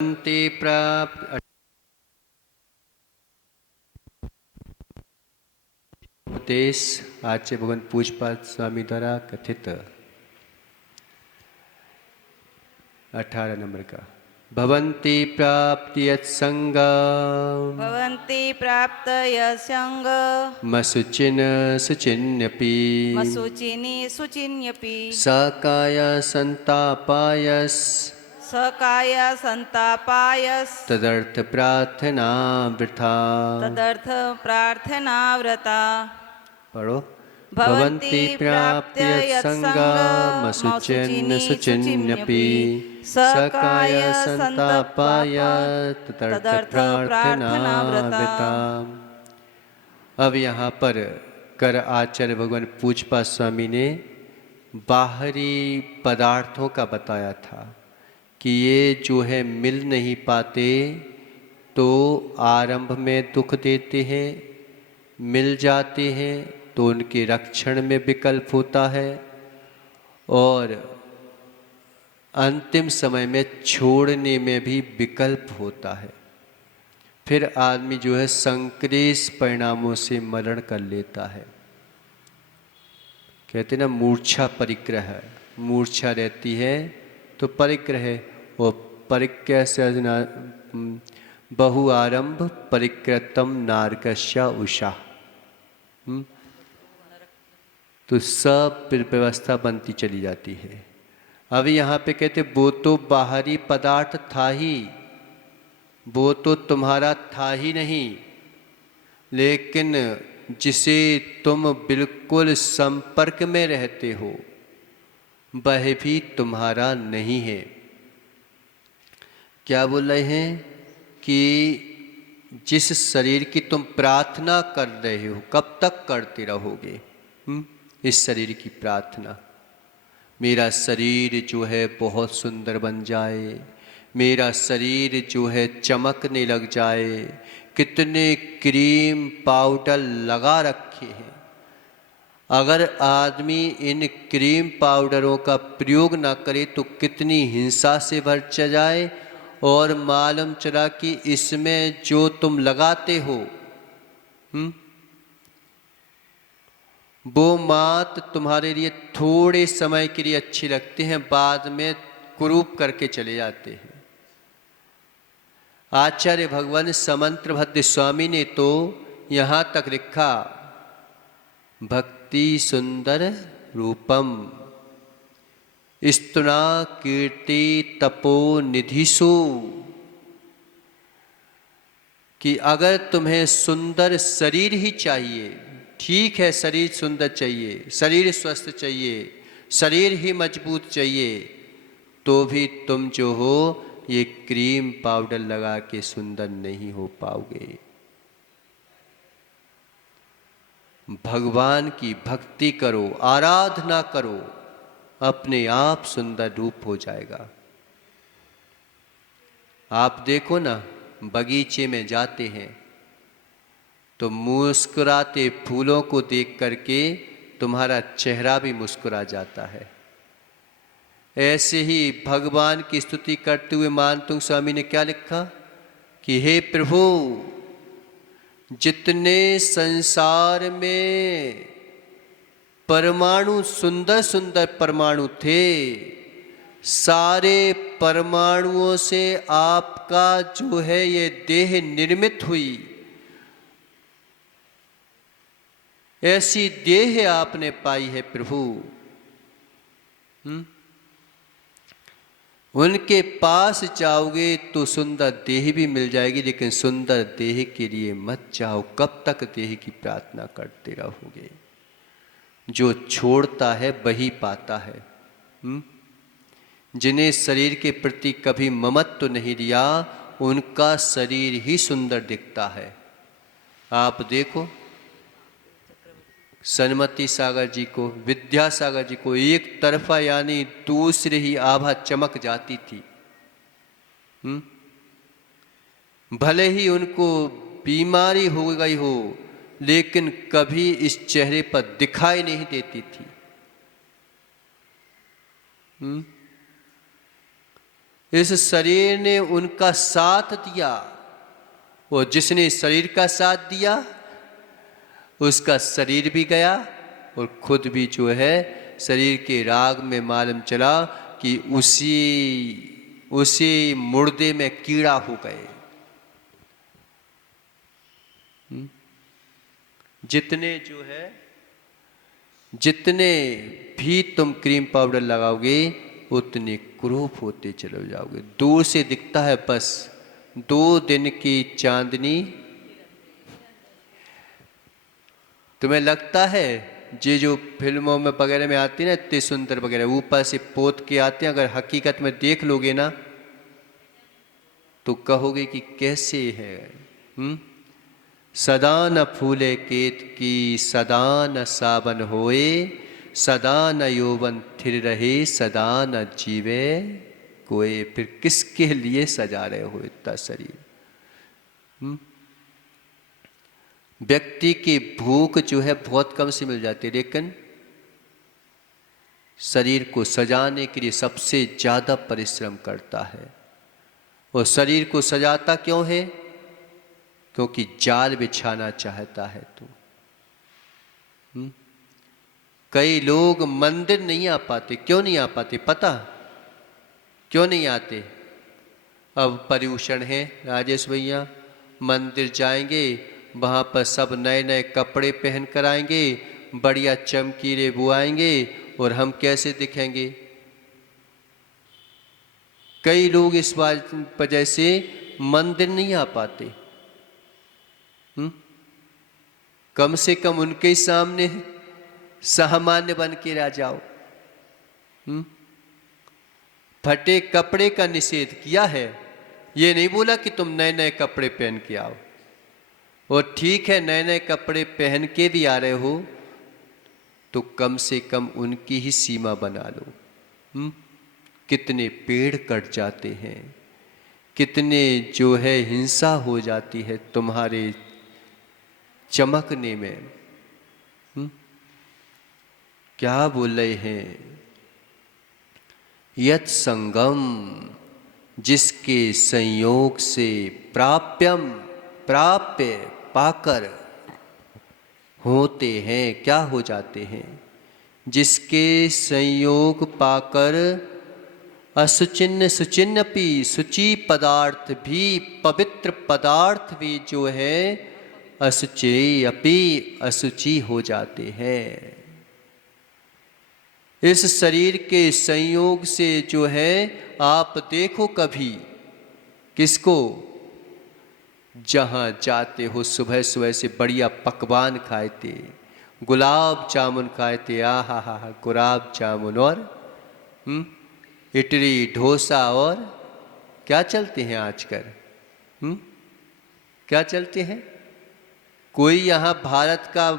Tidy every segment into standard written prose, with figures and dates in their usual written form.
भवन्ति प्राप्त उपदेश आचार्य भगवान पूजपाद स्वामी द्वारा कथित 18 नंबर का। भवन्ति प्राप्त यत्संग भवन्ति प्राप्त यत्संग मशुचिन शुचिन्यपि मशुचिनि शुचिन्यपि सकाय संतापायस सकाय संतापायस तदर्थ प्रार्थना वृथा। तदर्थ प्रार्थना व्रता। पढ़ो। भवन्ति प्राप्त यत्संग मशुचिन्न शुचिन्यपि सकाय संतापाय तदर्थ प्रार्थना वृता। अब यहाँ पर कर आचार्य भगवान पूजपा स्वामी ने बाहरी पदार्थों का बताया था कि ये जो है मिल नहीं पाते तो आरंभ में दुख देते हैं, मिल जाते हैं तो उनके रक्षण में विकल्प होता है और अंतिम समय में छोड़ने में भी विकल्प होता है। फिर आदमी जो है संक्लेश परिणामों से मरण कर लेता है। कहते ना मूर्छा परिग्रह, मूर्छा रहती है तो परिग्रह, और परिग्रह से बहु आरंभ परिकृतम नारकस्या उषा। तो सब व्यवस्था बनती चली जाती है। अब यहाँ पे कहते वो तो बाहरी पदार्थ था ही, वो तो तुम्हारा था ही नहीं, लेकिन जिसे तुम बिल्कुल संपर्क में रहते हो वह भी तुम्हारा नहीं है। क्या बोल रहे हैं कि जिस शरीर की तुम प्रार्थना कर रहे हो कब तक करते रहोगे? इस शरीर की प्रार्थना, मेरा शरीर जो है बहुत सुंदर बन जाए, मेरा शरीर जो है चमकने लग जाए। कितने क्रीम पाउडर लगा रखे हैं। अगर आदमी इन क्रीम पाउडरों का प्रयोग ना करे तो कितनी हिंसा से भर जाए, और मालूम चला कि इसमें जो तुम लगाते हो वो मात तुम्हारे लिए थोड़े समय के लिए अच्छी लगते हैं, बाद में कुरूप करके चले जाते हैं। आचार्य भगवान समंत्र भद्र स्वामी ने तो यहाँ तक लिखा, भक्ति सुंदर रूपम स्तुना कीर्ति तपो निधिसु, कि अगर तुम्हें सुंदर शरीर ही चाहिए, ठीक है शरीर सुंदर चाहिए, शरीर स्वस्थ चाहिए, शरीर ही मजबूत चाहिए, तो भी तुम जो हो ये क्रीम पाउडर लगा के सुंदर नहीं हो पाओगे। भगवान की भक्ति करो, आराधना करो, अपने आप सुंदर रूप हो जाएगा। आप देखो ना, बगीचे में जाते हैं तो मुस्कुराते फूलों को देख करके तुम्हारा चेहरा भी मुस्कुरा जाता है। ऐसे ही भगवान की स्तुति करते हुए मानतुंग स्वामी ने क्या लिखा कि हे प्रभु, जितने संसार में परमाणु, सुंदर सुंदर परमाणु थे, सारे परमाणुओं से आपका जो है ये देह निर्मित हुई। ऐसी देह आपने पाई है प्रभु। उनके पास जाओगे तो सुंदर देह भी मिल जाएगी, लेकिन सुंदर देह के लिए मत जाओ। कब तक देह की प्रार्थना करते रहोगे? जो छोड़ता है वही पाता है। जिन्हें शरीर के प्रति कभी ममत्व तो नहीं लिया, उनका शरीर ही सुंदर दिखता है। आप देखो सन्मति सागर जी को, विद्यासागर जी को एक तरफा यानी दूसरे ही आभा चमक जाती थी। भले ही उनको बीमारी हो गई हो, लेकिन कभी इस चेहरे पर दिखाई नहीं देती थी। इस शरीर ने उनका साथ दिया, और जिसने शरीर का साथ दिया उसका शरीर भी गया और खुद भी जो है शरीर के राग में मालूम चला कि उसी मुर्दे में कीड़ा हो गए। जितने भी तुम क्रीम पाउडर लगाओगे उतने क्रूप होते चले जाओगे। दूर से दिखता है बस 2 दिन की चांदनी। तुम्हें लगता है ये जो फिल्मों में वगैरह में आती है ना, इतने सुंदर वगैरह ऊपर से पोत के आते हैं, अगर हकीकत में देख लोगे ना तो कहोगे कि कैसे है। सदा न फूले केत की, सदा न सावन होए, सदा न यौवन थिर रहे, सदा न जीवे कोई। फिर किसके लिए सजा रहे हो इतना शरीर? व्यक्ति की भूख जो है बहुत कम से मिल जाती है, लेकिन शरीर को सजाने के लिए सबसे ज्यादा परिश्रम करता है। और शरीर को सजाता क्यों है? क्योंकि जाल बिछाना चाहता है तू। कई लोग मंदिर नहीं आ पाते। क्यों नहीं आ पाते पता? क्यों नहीं आते? अब पर्यूषण है राजेश भैया, मंदिर जाएंगे वहाँ पर सब नए नए कपड़े पहन कर आएंगे, बढ़िया चमकीले बुआएंगे, और हम कैसे दिखेंगे? कई लोग इस वजह से मंदिर नहीं आ पाते। कम से कम उनके सामने सामान्य बन के रह जाओ। फटे कपड़े का निषेध किया है, ये नहीं बोला कि तुम नए नए कपड़े पहन के आओ। और ठीक है नए नए कपड़े पहन के भी आ रहे हो तो कम से कम उनकी ही सीमा बना लो। कितने पेड़ कट जाते हैं, कितने जो है हिंसा हो जाती है तुम्हारे चमकने में। क्या बोल रहे हैं? यत संगम, जिसके संयोग से प्राप्य पाकर होते हैं, क्या हो जाते हैं? जिसके संयोग पाकर असुचिन्न सुचिन्नपि, शुचि पदार्थ भी, पवित्र पदार्थ भी जो है असुचि अपि असुचि हो जाते हैं। इस शरीर के संयोग से जो है आप देखो कभी किसको, जहां जाते हो सुबह सुबह से बढ़िया पकवान खाए थे, गुलाब जामुन खाए थे, आहा हा हा गुलाब जामुन, और इडली डोसा, और क्या चलते हैं आजकल? क्या चलते हैं? कोई यहाँ भारत का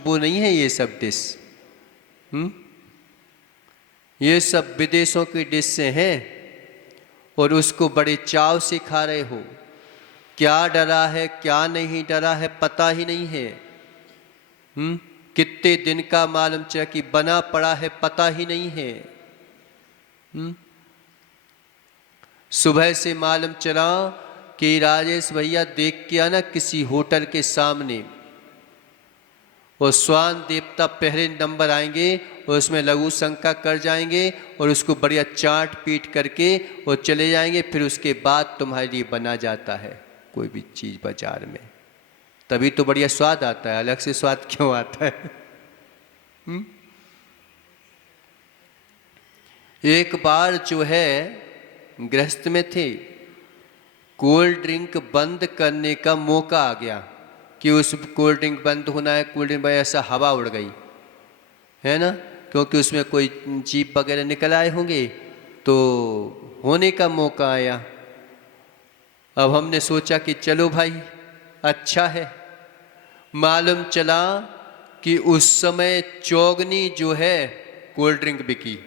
वो नहीं है ये सब डिश। ये सब विदेशों की डिश से हैं और उसको बड़े चाव से खा रहे हो। क्या डरा है क्या नहीं डरा है पता ही नहीं है। कितने दिन का मालूम चला कि बना पड़ा है पता ही नहीं है। सुबह से मालूम चला कि राजेश भैया देख के आना किसी होटल के सामने, और स्वान देवता पहले नंबर आएंगे और उसमें लघु शंका कर जाएंगे और उसको बढ़िया चाट पीट करके और चले जाएंगे। फिर उसके बाद तुम्हारे लिए बना जाता है कोई भी चीज़ बाजार में, तभी तो बढ़िया स्वाद आता है। अलग से स्वाद क्यों आता है? एक बार जो है गृहस्थ में थे, कोल्ड ड्रिंक बंद करने का मौका आ गया कि उस कोल्ड ड्रिंक बंद होना है। कोल्ड ड्रिंक भाई ऐसा हवा उड़ गई है ना, क्योंकि उसमें कोई जीप वगैरह निकल आए होंगे तो होने का मौका आया। अब हमने सोचा कि चलो भाई अच्छा है। मालूम चला कि उस समय चौगनी जो है कोल्ड ड्रिंक बिकी।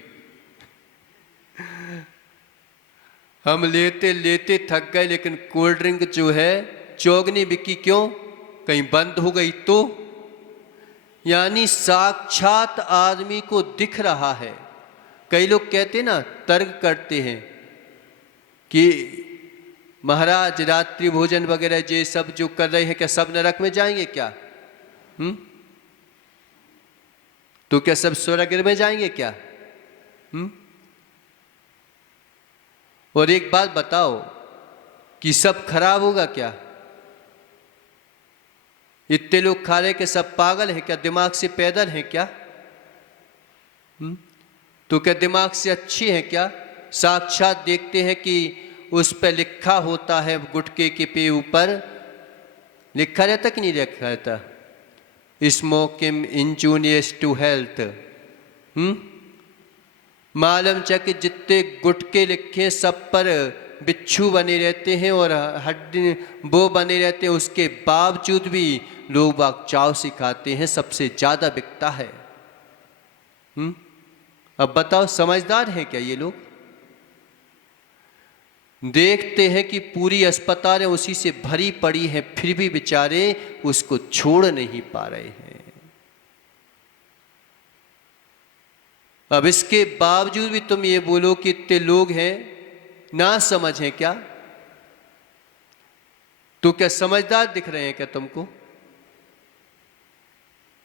हम लेते लेते थक गए, लेकिन कोल्ड ड्रिंक जो है चौगनी बिकी। क्यों? कहीं बंद हो गई तो। यानी साक्षात आदमी को दिख रहा है। कई लोग कहते ना तर्क करते हैं कि महाराज रात्रि भोजन वगैरह ये सब जो कर रहे हैं, क्या सब नरक में जाएंगे क्या? तो क्या सब स्वर्ग में जाएंगे क्या? और एक बात बताओ कि सब खराब होगा क्या? इतने लोग खा रहे कि सब पागल हैं क्या? दिमाग से पैदल हैं क्या? तो क्या दिमाग से अच्छी हैं क्या? साक्षात देखते हैं कि उस पर लिखा होता है, गुटके के पे ऊपर लिखा रहता कि नहीं लिखा रहता, स्मोकिंग इंजूरियस टू हेल्थ। मालूम चल कि जितने गुटके लिखे सब पर बिच्छू बने रहते हैं और हड्डी वो बने रहते हैं, उसके बावजूद भी लोग बाग चाव से खाते हैं, सबसे ज्यादा बिकता है। अब बताओ समझदार हैं क्या ये लोग? देखते हैं कि पूरी अस्पतालें उसी से भरी पड़ी हैं, फिर भी बेचारे उसको छोड़ नहीं पा रहे हैं। अब इसके बावजूद भी तुम ये बोलो कि इतने लोग हैं, ना समझ हैं क्या? तो क्या समझदार दिख रहे हैं क्या तुमको?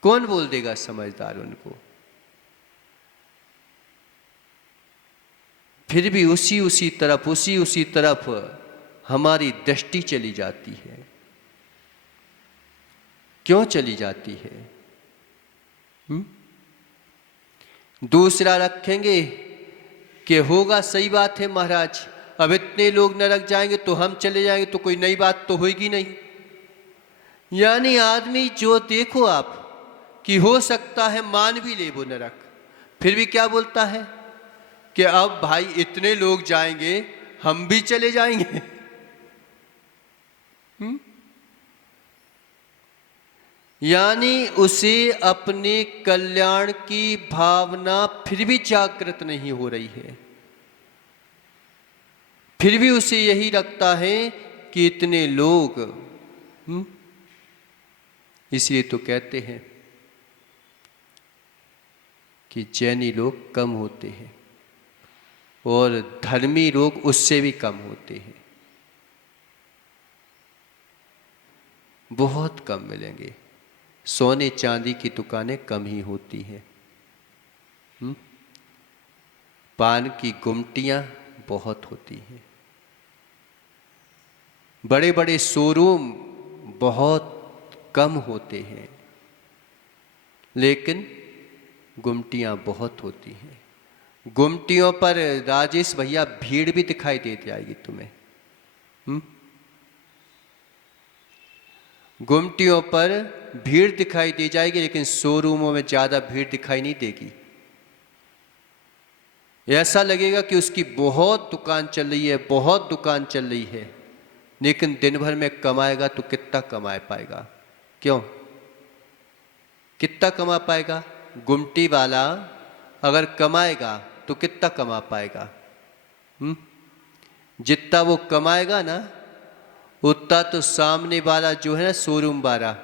कौन बोल देगा समझदार उनको? फिर भी उसी तरफ हमारी दृष्टि चली जाती है। क्यों चली जाती है? दूसरा रखेंगे कि होगा, सही बात है महाराज, अब इतने लोग नरक जाएंगे तो हम चले जाएंगे, तो कोई नई बात तो होगी नहीं। यानी आदमी जो देखो आप कि हो सकता है मान भी ले वो नरक, फिर भी क्या बोलता है कि अब भाई इतने लोग जाएंगे हम भी चले जाएंगे। यानी उसे अपने कल्याण की भावना फिर भी जागृत नहीं हो रही है, फिर भी उसे यही लगता है कि इतने लोग। इसलिए तो कहते हैं कि जैनी लोग कम होते हैं और धर्मी लोग उससे भी कम होते हैं, बहुत कम मिलेंगे। सोने चांदी की दुकानें कम ही होती हैं। पान की गुमटियां बहुत होती हैं। बड़े बड़े शोरूम बहुत कम होते हैं, लेकिन गुमटियां बहुत होती हैं। गुमटियों पर राजेश भैया भीड़ भी दिखाई दे जाएगी तुम्हें। गुमटियों पर भीड़ दिखाई दे जाएगी, लेकिन शोरूमों में ज्यादा भीड़ दिखाई नहीं देगी। ऐसा लगेगा कि उसकी बहुत दुकान चल रही है, बहुत दुकान चल रही है, लेकिन दिन भर में कमाएगा तो कितना कमा पाएगा? क्यों? कितना कमा पाएगा? गुमटी वाला अगर कमाएगा तो कितना कमा पाएगा? जितना वो कमाएगा ना, उतना तो सामने वाला जो है ना शोरूम वाला,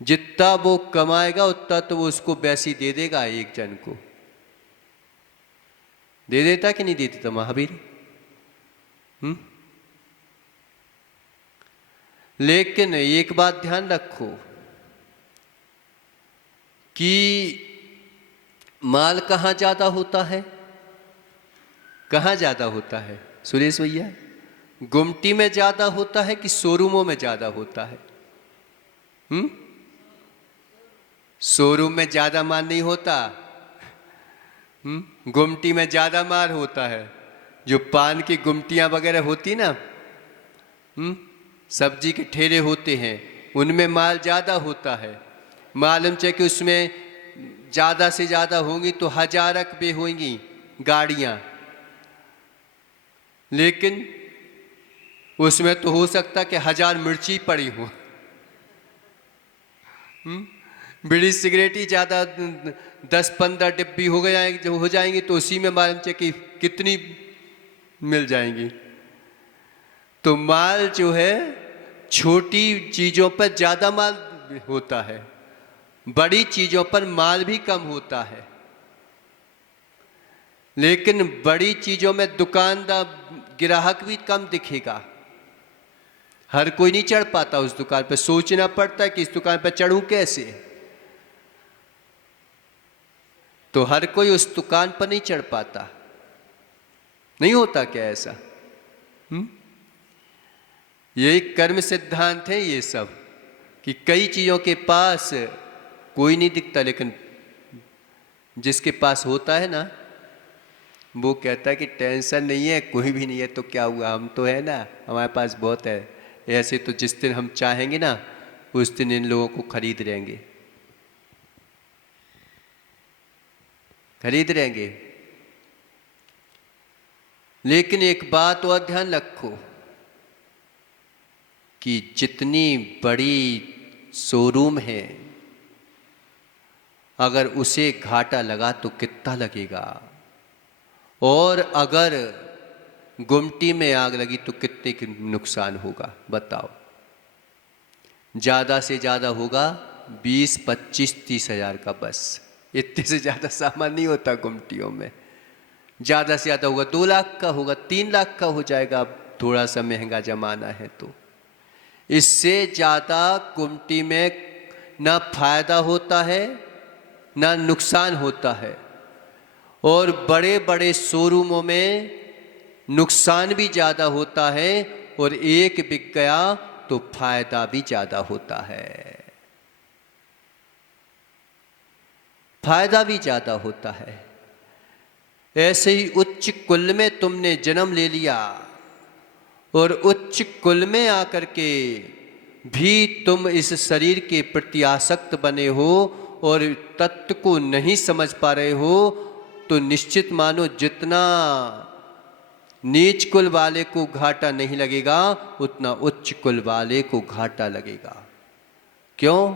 जितना वो कमाएगा उतना तो वो उसको वैसे ही दे देगा, एक जन को दे देता कि नहीं देता महावीर? लेकिन एक बात ध्यान रखो कि माल कहाँ ज्यादा होता है? कहाँ ज्यादा होता है सुरेश भैया? गुमटी में ज्यादा होता है कि शोरूमों में ज्यादा होता है? शोरूम में ज्यादा माल नहीं होता, गुमटी में ज्यादा माल होता है। जो पान की गुमटियां वगैरह होती ना, सब्जी के ठेले होते हैं, उनमें माल ज्यादा होता है। मालूम चाहिए कि उसमें ज्यादा से ज्यादा होंगी तो हजारक भी होंगी गाड़ियां, लेकिन उसमें तो हो सकता कि 1000 मिर्ची पड़ी हो। बीड़ी सिगरेट ही ज्यादा 10-15 डिब्बी हो जाएंगी तो उसी में मालूम चाहिए कि कितनी मिल जाएंगी। तो माल जो है छोटी चीजों पर ज्यादा माल होता है, बड़ी चीजों पर माल भी कम होता है। लेकिन बड़ी चीजों में दुकानदार ग्राहक भी कम दिखेगा। हर कोई नहीं चढ़ पाता उस दुकान पर, सोचना पड़ता है कि इस दुकान पर चढ़ूं कैसे। तो हर कोई उस दुकान पर नहीं चढ़ पाता। नहीं होता क्या ऐसा? ये कर्म सिद्धांत है ये सब, कि कई चीजों के पास कोई नहीं दिखता, लेकिन जिसके पास होता है ना, वो कहता है कि टेंशन नहीं है, कोई भी नहीं है तो क्या हुआ, हम तो है ना, हमारे पास बहुत है। ऐसे तो जिस दिन हम चाहेंगे ना, उस दिन इन लोगों को खरीद लेंगे, खरीद लेंगे। लेकिन एक बात और ध्यान रखो कि जितनी बड़ी शोरूम है, अगर उसे घाटा लगा तो कितना लगेगा, और अगर गुमटी में आग लगी तो कितने की नुकसान होगा बताओ। ज़्यादा से ज़्यादा होगा 20, 25, 30 हज़ार का, बस। इतने से ज़्यादा सामान नहीं होता गुमटियों में। ज़्यादा से ज़्यादा होगा 2 लाख का, होगा 3 लाख का हो जाएगा, अब थोड़ा सा महंगा ज़माना है तो। इससे ज़्यादा गुमटी में ना फायदा होता है ना नुकसान होता है, और बड़े बड़े शोरूमों में नुकसान भी ज़्यादा होता है, और एक बिक गया तो फायदा भी ज़्यादा होता है, फायदा भी ज़्यादा होता है। ऐसे ही उच्च कुल में तुमने जन्म ले लिया, और उच्च कुल में आकर के भी तुम इस शरीर के प्रति आसक्त बने हो और तत्व को नहीं समझ पा रहे हो, तो निश्चित मानो जितना नीच कुल वाले को घाटा नहीं लगेगा, उतना उच्च कुल वाले को घाटा लगेगा। क्यों?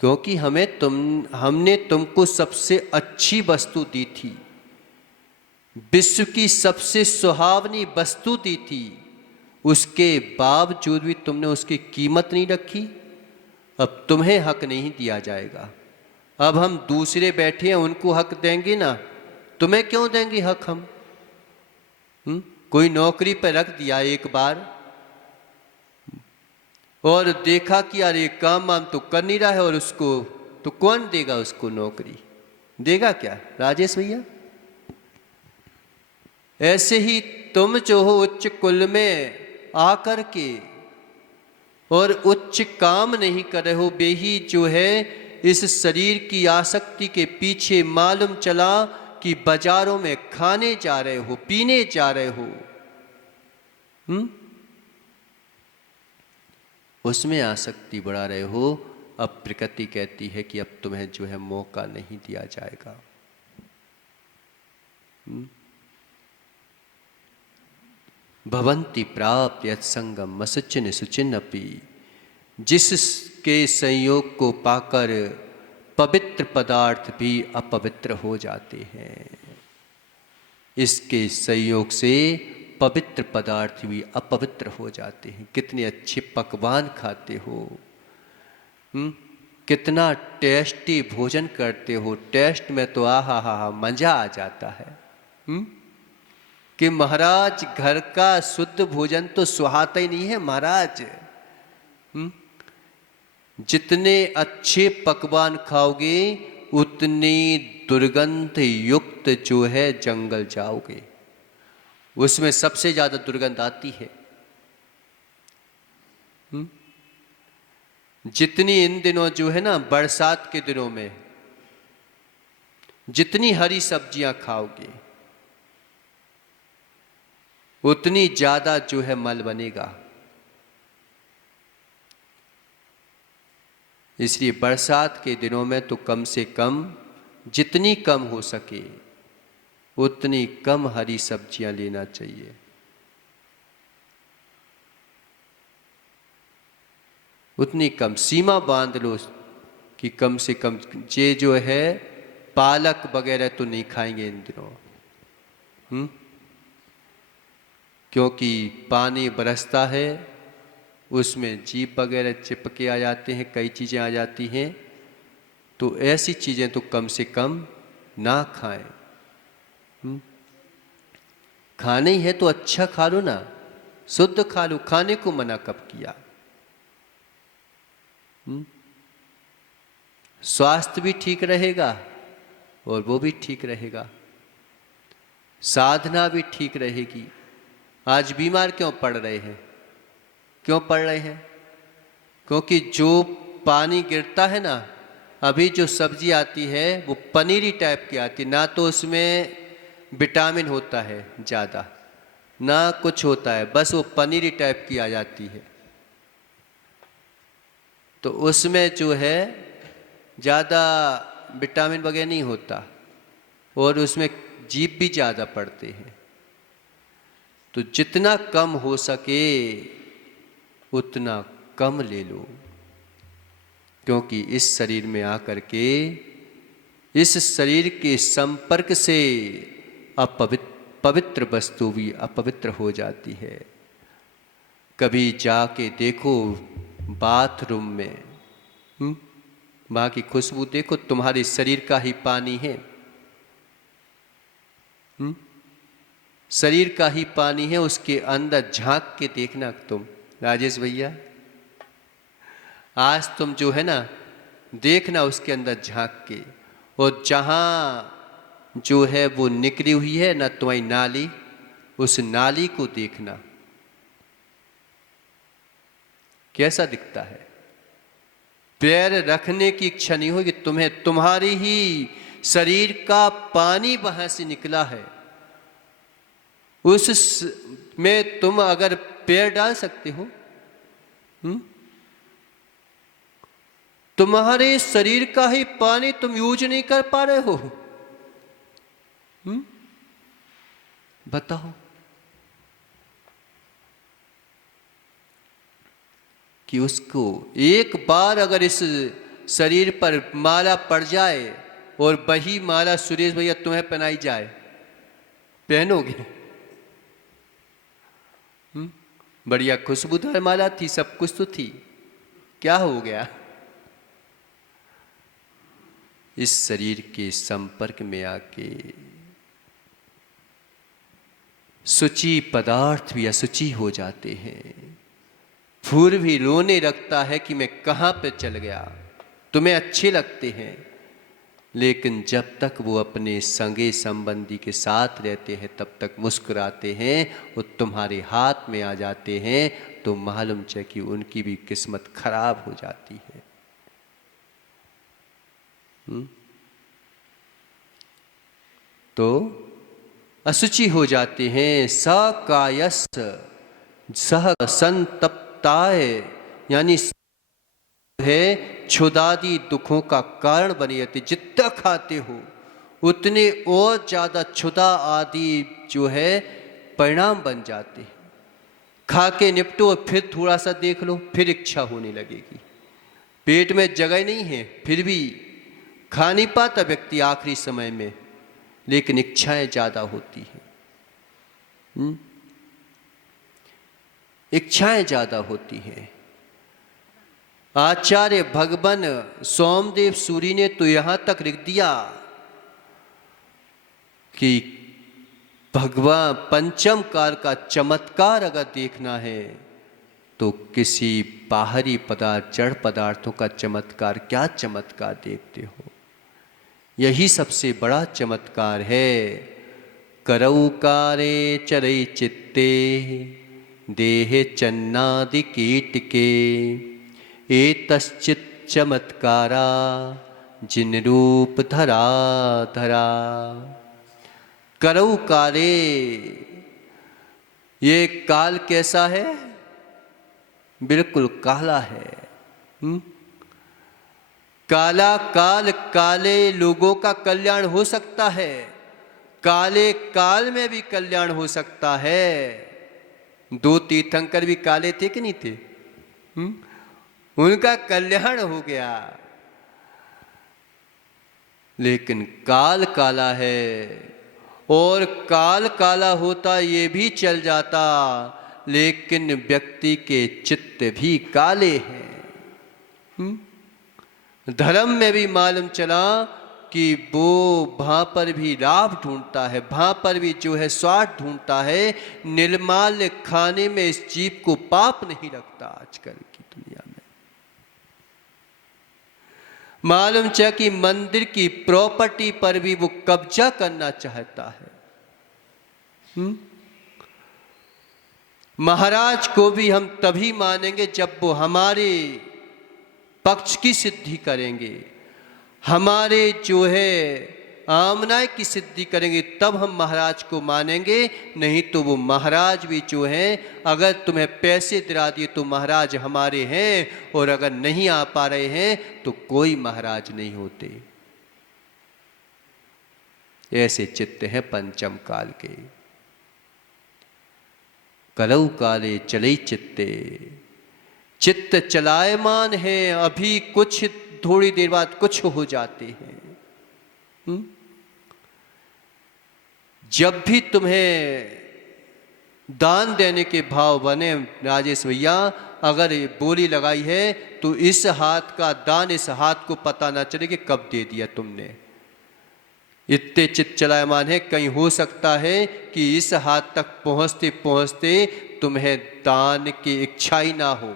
क्योंकि हमने तुमको सबसे अच्छी वस्तु दी थी, विश्व की सबसे सुहावनी वस्तु दी थी, उसके बावजूद भी तुमने उसकी कीमत नहीं रखी। अब तुम्हें हक नहीं दिया जाएगा। अब हम दूसरे बैठे हैं, उनको हक देंगे ना, तुम्हें क्यों देंगे हक हम? कोई नौकरी पर रख दिया एक बार, और देखा कि यार ये काम वाम तो कर नहीं रहा है, और उसको तो कौन देगा, उसको नौकरी देगा क्या? राजेश भैया। ऐसे ही तुम जो हो उच्च कुल में आकर के और उच्च काम नहीं कर रहे हो, बेही जो है इस शरीर की आसक्ति के पीछे मालूम चला कि बाजारों में खाने जा रहे हो, पीने जा रहे हो, उसमें आसक्ति बढ़ा रहे हो। अब प्रकृति कहती है कि अब तुम्हें जो है मौका नहीं दिया जाएगा। भवन्ति प्राप्त यत्संगम असुचिन सुचिन्नपि, जिसके संयोग को पाकर पवित्र पदार्थ भी अपवित्र हो जाते हैं। इसके संयोग से पवित्र पदार्थ भी अपवित्र हो जाते हैं। कितने अच्छे पकवान खाते हो, कितना टेस्टी भोजन करते हो, टेस्ट में तो आहा मजा आ जाता है, कि महाराज घर का शुद्ध भोजन तो सुहाता ही नहीं है महाराज। जितने अच्छे पकवान खाओगे उतनी दुर्गंध युक्त जो है जंगल जाओगे, उसमें सबसे ज्यादा दुर्गंध आती है। जितनी इन दिनों जो है ना, बरसात के दिनों में जितनी हरी सब्जियां खाओगे उतनी ज्यादा जो है मल बनेगा। इसलिए बरसात के दिनों में तो कम से कम जितनी कम हो सके उतनी कम हरी सब्जियां लेना चाहिए। उतनी कम सीमा बांध लो कि कम से कम ये जो है पालक वगैरह तो नहीं खाएंगे इन दिनों, क्योंकि पानी बरसता है, उसमें जीप वगैरह चिपके आ जाते हैं, कई चीज़ें आ जाती हैं, तो ऐसी चीज़ें तो कम से कम ना खाएं। खाना ही है तो अच्छा खा लो ना, शुद्ध खा लो, खाने को मना कब किया? स्वास्थ्य भी ठीक रहेगा और वो भी ठीक रहेगा, साधना भी ठीक रहेगी। आज बीमार क्यों पड़ रहे हैं? क्यों पड़ रहे हैं? क्योंकि जो पानी गिरता है ना, अभी जो सब्जी आती है वो पनीरी टाइप की आती, ना तो उसमें विटामिन होता है ज़्यादा, ना कुछ होता है, बस वो पनीरी टाइप की आ जाती है। तो उसमें जो है ज़्यादा विटामिन वगैरह नहीं होता और उसमें जीव भी ज़्यादा पड़ते हैं। तो जितना कम हो सके उतना कम ले लो, क्योंकि इस शरीर में आकर के इस शरीर के संपर्क से पवित्र वस्तु भी अपवित्र हो जाती है। कभी जाके देखो बाथरूम में, वहाँ की खुशबू देखो, तुम्हारे शरीर का ही पानी है, शरीर का ही पानी है, उसके अंदर झांक के देखना तुम राजेश भैया। आज तुम जो है ना, देखना उसके अंदर झांक के, और जहाँ जो है वो निकली हुई है ना तुम्हारी नाली, उस नाली को देखना कैसा दिखता है। पैर रखने की इच्छा नहीं होगी तुम्हें, तुम्हारी ही शरीर का पानी वहां से निकला है, उस में तुम अगर पैर डाल सकते हो, तुम्हारे शरीर का ही पानी तुम यूज नहीं कर पा रहे हो। बताओ कि उसको एक बार अगर इस शरीर पर माला पड़ जाए और वही माला सुरेश भैया तुम्हें पहनाई जाए, पहनोगे? बढ़िया खुशबूदार माला थी, सब कुछ तो थी, क्या हो गया? इस शरीर के संपर्क में आके शुचि पदार्थ भी अशुचि हो जाते हैं। फूल भी रोने लगता है कि मैं कहाँ पे चल गया। तुम्हें अच्छे लगते हैं, लेकिन जब तक वो अपने संगे संबंधी के साथ रहते हैं तब तक मुस्कुराते हैं, वो तुम्हारे हाथ में आ जाते हैं तो मालूम है कि उनकी भी किस्मत खराब हो जाती है। तो अशुचि हो जाते हैं। सकायस सह संतप्ताय, यानी है क्षुदादि दुखों का कारण बनी रहती। जितना खाते हो उतने और ज्यादा क्षुदा आदि जो है परिणाम बन जाते हैं। खा के निपटो और फिर थोड़ा सा देख लो, फिर इच्छा होने लगेगी। पेट में जगह नहीं है फिर भी खा नहीं पाता व्यक्ति आखिरी समय में, लेकिन इच्छाएं ज्यादा होती हैं। इच्छाएं ज्यादा होती हैं। आचार्य भगवान सोमदेव सूरी ने तो यहां तक लिख दिया कि भगवान पंचम काल का चमत्कार अगर देखना है तो किसी बाहरी पदार्थ जड़ पदार्थों का चमत्कार, क्या चमत्कार देखते हो? यही सबसे बड़ा चमत्कार है। करौकारे चरै चित्ते देहे चन्नादि कीटके एतश्चित् चमत्कारा जिन रूप धरा धरा। करौकारे, ये काल कैसा है? बिल्कुल काला है। काला काल, काले लोगों का कल्याण हो सकता है, काले काल में भी कल्याण हो सकता है। दो तीर्थंकर भी काले थे कि नहीं थे? उनका कल्याण हो गया, लेकिन काल काला है। और काल काला होता ये भी चल जाता, लेकिन व्यक्ति के चित्त भी काले हैं। धर्म में भी मालूम चला कि वो वहाँ पर भी लाभ ढूंढता है, वहाँ पर भी जो है स्वार्थ ढूंढता है। निर्माल्य खाने में इस जीव को पाप नहीं लगता आजकल की दुनिया में। मालूम चला कि मंदिर की प्रॉपर्टी पर भी वो कब्जा करना चाहता है। महाराज को भी हम तभी मानेंगे जब वो हमारे पक्ष की सिद्धि करेंगे, हमारे जो है आमनाय की सिद्धि करेंगे, तब हम महाराज को मानेंगे। नहीं तो वो महाराज भी जो है, अगर तुम्हें पैसे दिला दिए तो महाराज हमारे हैं, और अगर नहीं आ पा रहे हैं तो कोई महाराज नहीं होते। ऐसे चित्त हैं पंचम काल के। कलौ काले चले चित्ते, चित्त चलायमान है, अभी कुछ थोड़ी देर बाद कुछ हो जाते हैं। जब भी तुम्हें दान देने के भाव बने राजेश भैया, अगर बोली लगाई है तो इस हाथ का दान इस हाथ को पता ना चले कि कब दे दिया तुमने। इतने चित्त चलायमान है, कहीं हो सकता है कि इस हाथ तक पहुंचते पहुंचते तुम्हें दान की इच्छा ही ना हो।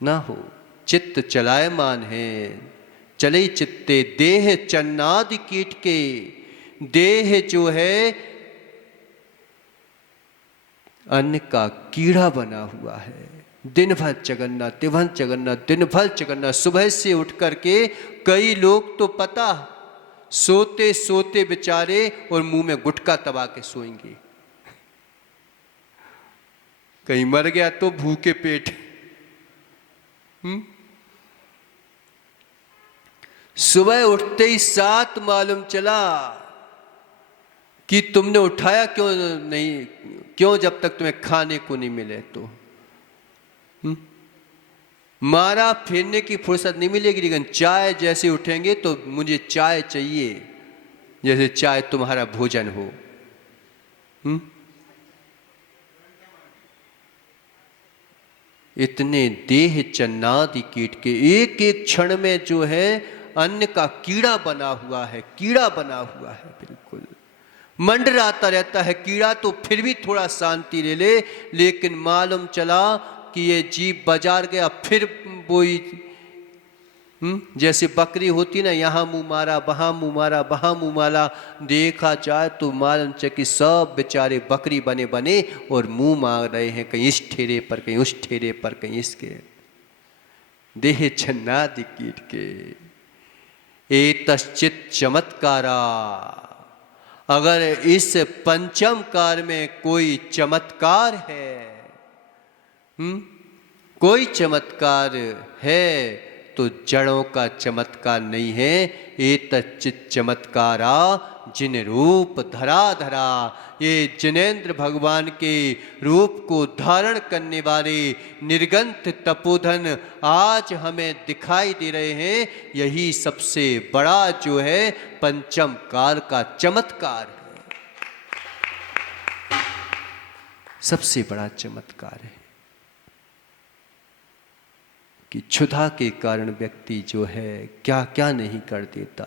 ना हो, चित्त चलायमान है। चले चित्ते देह चन्नादि कीट के, देह जो है अन्न का कीड़ा बना हुआ है। दिन भर चगन्ना तिभन चगन्ना, दिन भर चगन्ना। सुबह से उठ करके कई लोग तो पता सोते सोते बेचारे और मुंह में गुटखा दबा के सोएंगे। कहीं मर गया तो भूखे पेट। सुबह उठते ही साथ मालूम चला कि तुमने उठाया क्यों नहीं, क्यों जब तक तुम्हें खाने को नहीं मिले तो। मारा फेरने की फुर्सत नहीं मिलेगी, लेकिन चाय जैसे उठेंगे तो मुझे चाय चाहिए, जैसे चाय तुम्हारा भोजन हो। इतने देह चन्नादि कीट के, एक एक क्षण में जो है अन्न का कीड़ा बना हुआ है, कीड़ा बना हुआ है। बिल्कुल मंडराता रहता है कीड़ा, तो फिर भी थोड़ा शांति ले ले, लेकिन मालूम चला कि ये जीव बाजार गया, फिर वही जैसे बकरी होती ना, यहाँ मुंह मारा वहाँ मुंह मारा वहाँ मुंह मारा, देखा जाए तो मालूम चला कि सब बेचारे बकरी बने बने और मुंह मार रहे हैं, कहीं इस ठेरे पर कहीं उस ठेरे पर कहीं इसके। देह छन्नादि कीट के एतश्चित् चमत्कारा। अगर इस पंचम कार में कोई चमत्कार है, कोई चमत्कार है तो जड़ों का चमत्कार नहीं है। एतच्चित् चमत्कारा जिन रूप धरा धरा, ये जिनेंद्र भगवान के रूप को धारण करने वाले निर्गंथ तपोधन आज हमें दिखाई दे रहे हैं। यही सबसे बड़ा जो है पंचम काल का चमत्कार है, सबसे बड़ा चमत्कार है कि क्षुधा के कारण व्यक्ति जो है क्या क्या नहीं कर देता।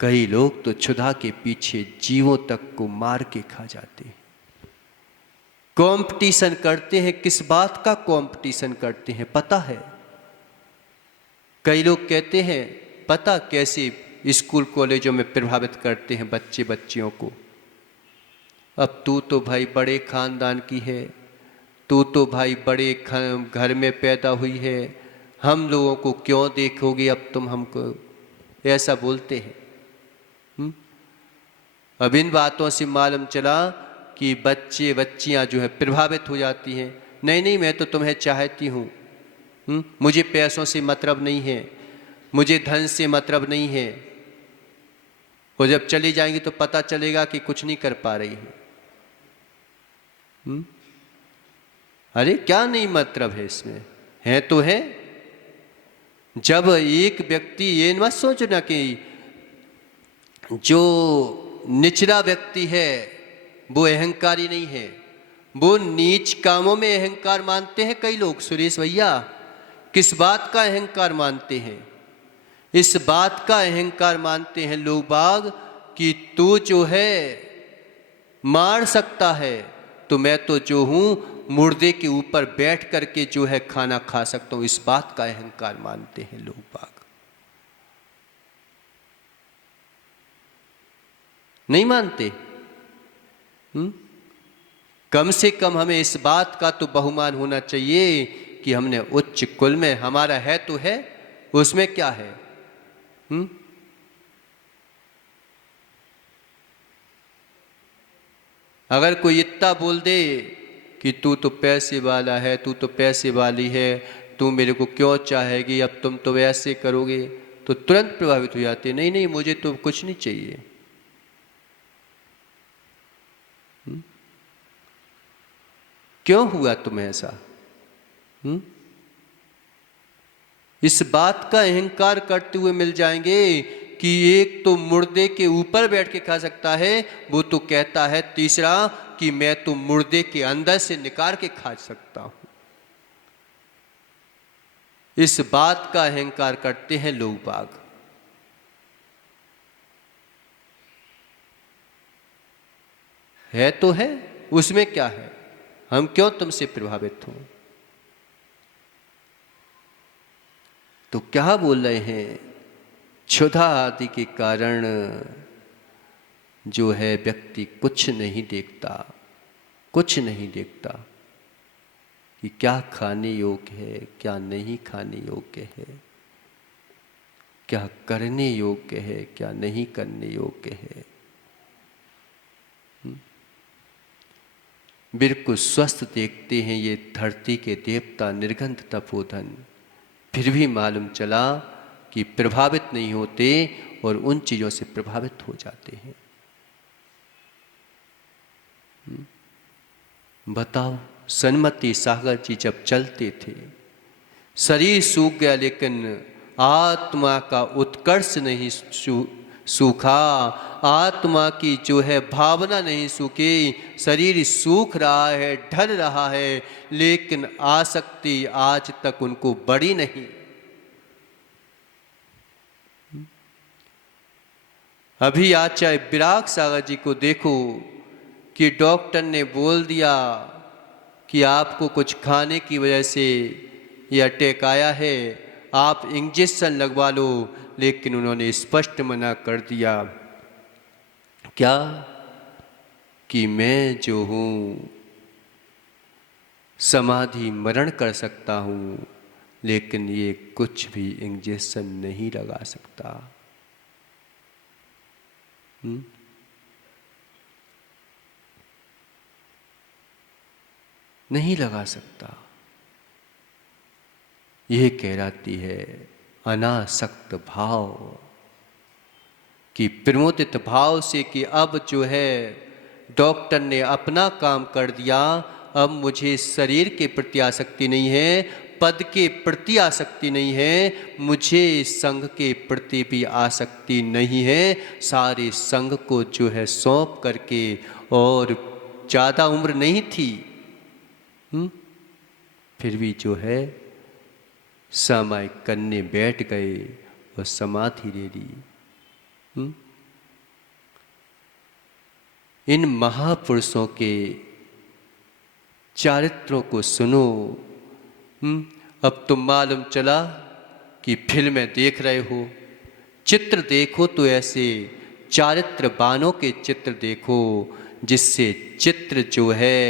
कई लोग तो क्षुधा के पीछे जीवों तक को मार के खा जाते हैं। कंपटीशन करते हैं, किस बात का कंपटीशन करते हैं पता है? कई लोग कहते हैं पता कैसे स्कूल कॉलेजों में प्रभावित करते हैं बच्चे बच्चियों को। अब तू तो भाई बड़े खानदान की है, तू तो भाई बड़े घर में पैदा हुई है, हम लोगों को क्यों देखोगे अब तुम हमको, ऐसा बोलते हैं। अब इन बातों से मालूम चला कि बच्चे बच्चियां जो है प्रभावित हो जाती हैं। नहीं नहीं, मैं तो तुम्हें चाहती हूँ, मुझे पैसों से मतलब नहीं है, मुझे धन से मतलब नहीं है। और जब चली जाएंगी तो पता चलेगा कि कुछ नहीं कर पा रही है। अरे क्या नहीं मतलब है इसमें, है तो है। जब एक व्यक्ति, ये मत सोचना कि जो निचला व्यक्ति है वो अहंकारी नहीं है, वो नीच कामों में अहंकार मानते हैं कई लोग। सुरेश भैया, किस बात का अहंकार मानते हैं? इस बात का अहंकार मानते हैं लोग बाग कि तू जो है मार सकता है, तो मैं तो जो हूं मुर्दे के ऊपर बैठ करके जो है खाना खा सकता हूं। इस बात का अहंकार मानते हैं लोग बाग। नहीं मानते? कम से कम हमें इस बात का तो बहुमान होना चाहिए कि हमने उच्च कुल में, हमारा है तो है, उसमें क्या है? अगर कोई इतना बोल दे कि तू तो पैसे वाला है, तू तो पैसे वाली है, तू मेरे को क्यों चाहेगी, अब तुम तो वैसे करोगे, तो तुरंत प्रभावित हो जाते। नहीं नहीं, मुझे तो कुछ नहीं चाहिए। क्यों हुआ तुम्हें ऐसा? इस बात का अहंकार करते हुए मिल जाएंगे कि एक तो मुर्दे के ऊपर बैठ के खा सकता है, वो तो कहता है तीसरा कि मैं तो मुर्दे के अंदर से निकाल के खा सकता हूं। इस बात का अहंकार करते हैं लोग बाग। है तो है, उसमें क्या है? हम क्यों तुमसे प्रभावित हों? तो क्या बोल रहे हैं? क्षुधा आदि के कारण जो है व्यक्ति कुछ नहीं देखता, कुछ नहीं देखता कि क्या खाने योग्य है, क्या नहीं खाने योग्य है, क्या करने योग्य है, क्या नहीं करने योग्य है। बिल्कुल स्वस्थ देखते हैं ये धरती के देवता निर्गंध तपोधन, फिर भी मालूम चला कि प्रभावित नहीं होते और उन चीज़ों से प्रभावित हो जाते हैं। बताओ, सन्मति सागर जी जब चलते थे, शरीर सूख गया लेकिन आत्मा का उत्कर्ष नहीं सूखा, आत्मा की जो है भावना नहीं सूखी। शरीर सूख रहा है, ढल रहा है, लेकिन आसक्ति आज तक उनको बढ़ी नहीं। अभी आचार्य विराग सागर जी को देखो कि डॉक्टर ने बोल दिया कि आपको कुछ खाने की वजह से ये अटैक आया है, आप इंजेक्शन लगवा लो, लेकिन उन्होंने स्पष्ट मना कर दिया। क्या? कि मैं जो हूँ समाधि मरण कर सकता हूँ, लेकिन ये कुछ भी इंजेक्शन नहीं लगा सकता। नहीं लगा सकता। यह कहलाती है अनासक्त भाव, कि प्रमोदित भाव से कि अब जो है डॉक्टर ने अपना काम कर दिया, अब मुझे शरीर के प्रति आसक्ति नहीं है, पद के प्रति आसक्ति नहीं है, मुझे संघ के प्रति भी आसक्ति नहीं है। सारे संघ को जो है सौंप करके, और ज़्यादा उम्र नहीं थी, फिर भी जो है सामायिक करने बैठ गए और समाधि ले ली। इन महापुरुषों के चारित्रों को सुनो। अब तुम मालूम चला कि फिल्में देख रहे हो, चित्र देखो तो ऐसे चारित्रवानों के चित्र देखो जिससे चित्र जो है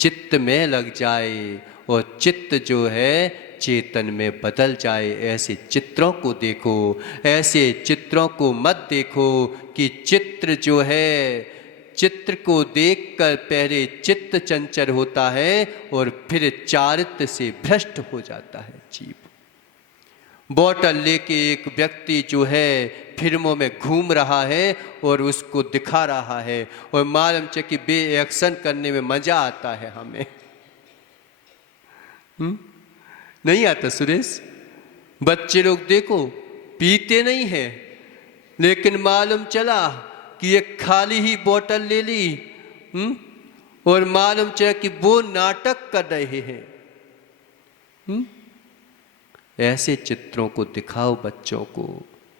चित्त में लग जाए और चित्त जो है चेतन में बदल जाए। ऐसे चित्रों को देखो, ऐसे चित्रों को मत देखो कि चित्र जो है, चित्र को देखकर पहले चित्त चंचल होता है और फिर चारित्र से भ्रष्ट हो जाता है जीव। बोतल लेके एक व्यक्ति जो है फिल्मों में घूम रहा है और उसको दिखा रहा है, और मालूम च कि बे एक्शन करने में मजा आता है हमें। नहीं आता सुरेश? बच्चे लोग देखो पीते नहीं हैं, लेकिन मालूम चला कि एक खाली ही बोतल ले ली और मालूम चले कि वो नाटक कर रहे हैं। ऐसे चित्रों को दिखाओ बच्चों को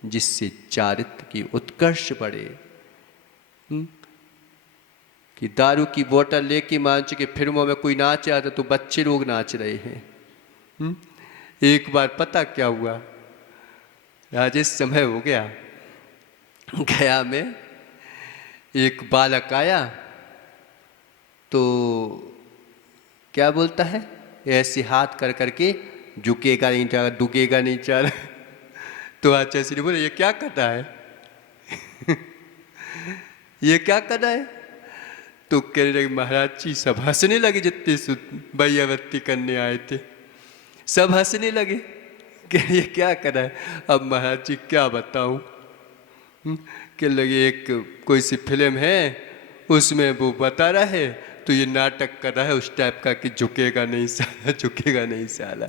जिससे चारित्र की उत्कर्ष बढ़े। कि दारू की बोतल लेके मान के फिल्मों में कोई नाच आता तो बच्चे लोग नाच रहे हैं। एक बार पता क्या हुआ, आज इस समय हो गया, गया में एक बालक आया तो क्या बोलता है, ऐसे हाथ कर करके झुकेगा नहीं चाह, दुकेगा नहीं चाह। तो आचार्य श्री बोले ये क्या कर रहा है? ये क्या कर रहा है? तो कह रहे महाराज जी सब हंसने लगे, जितने बैयावत्ती करने आए थे सब हंसने लगे कि ये क्या कर रहा है। अब महाराज जी क्या बताऊं, कह लगे एक कोई सी फिल्म है उसमें वो बता रहा है तो ये नाटक कर रहा है उस टाइप का कि झुकेगा नहीं साला, झुकेगा नहीं साला।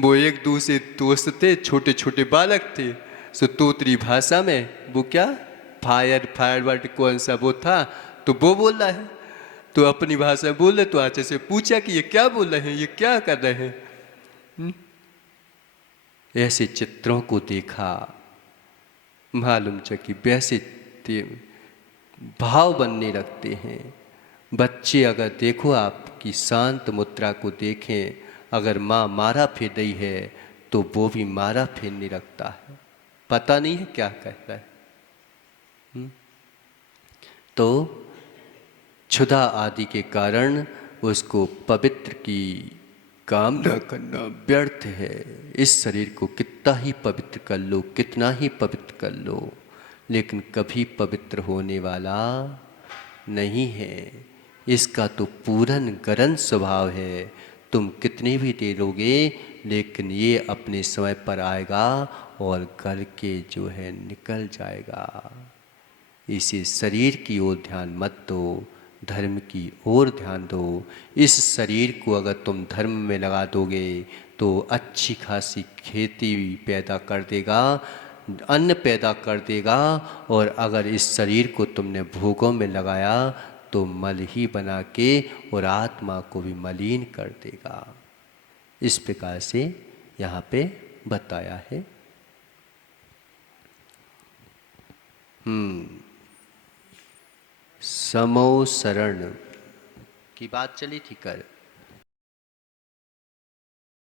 वो एक दूसरे दोस्त थे, छोटे छोटे बालक थे, सो तोतरी भाषा में वो क्या फायर वर्ड कौन सा वो था तो वो बोल रहा है, तो अपनी भाषा में बोल रहे। तो आचार्य से पूछा कि ये क्या बोल रहे हैं, ये क्या कर रहे हैं। ऐसे चित्रों को देखा, मालूम चला कि वैसे भाव बनने लगते हैं बच्चे। अगर देखो आपकी शांत मुद्रा को देखें, अगर माँ मारा फेर रही है तो वो भी मारा फेरने लगता है, पता नहीं है क्या कह रहा है। तो क्षुधा आदि के कारण उसको पवित्र की कामना करना व्यर्थ है। इस शरीर को कितना ही पवित्र कर लो, कितना ही पवित्र कर लो, लेकिन कभी पवित्र होने वाला नहीं है। इसका तो पूरन गरन स्वभाव है, तुम कितने भी दे लोगे लेकिन ये अपने समय पर आएगा और गल के जो है निकल जाएगा। इसे शरीर की ओर ध्यान मत दो, धर्म की ओर ध्यान दो। इस शरीर को अगर तुम धर्म में लगा दोगे तो अच्छी खासी खेती पैदा कर देगा, अन्न पैदा कर देगा, और अगर इस शरीर को तुमने भोगों में लगाया तो मल ही बना के और आत्मा को भी मलिन कर देगा। इस प्रकार से यहाँ पे बताया है। समो शरण की बात चली थी कर।